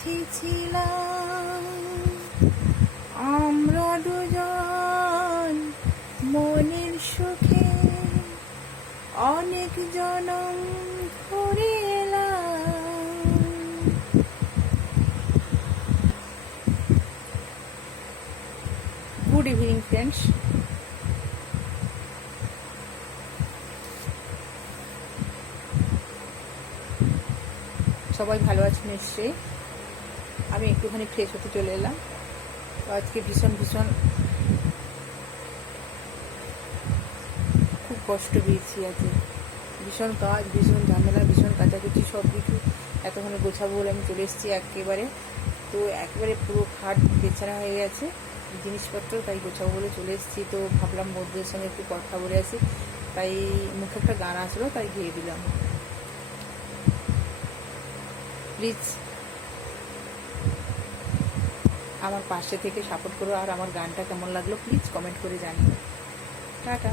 সাথী ছিলাম আমরা দুজন মনের সুখে অনেক জনম ঘুরে এলাম। গুড ইভিনিং ফ্রেন্ডস, সবাই ভালো আছেন নিশ্চয়ই। আমি একটুখানি ফ্রেশ হতে চলে এলাম। আজকে ভীষণ খুব কষ্ট পেয়েছি। আজকে ভীষণ কাজ, ভীষণ ঝামেলা, ভীষণ কাচাকুচি, সব কিছু এতক্ষণে গোছাবো বলে আমি চলে এসেছি একেবারে। তো একেবারে পুরো খাট বেছানা হয়ে গেছে জিনিসপত্র, তাই গোছাবো বলে চলে এসেছি। তো ভাবলাম বন্ধুদের সঙ্গে একটু কথা বলে আসি, তাই মুখে একটা গান আসলো, তাই গিয়ে দিলাম। প্লিজ আমার পাশে থেকে সাপোর্ট করো, আর আমার গানটা কেমন লাগলো প্লিজ কমেন্ট করে জানিও। টাটা।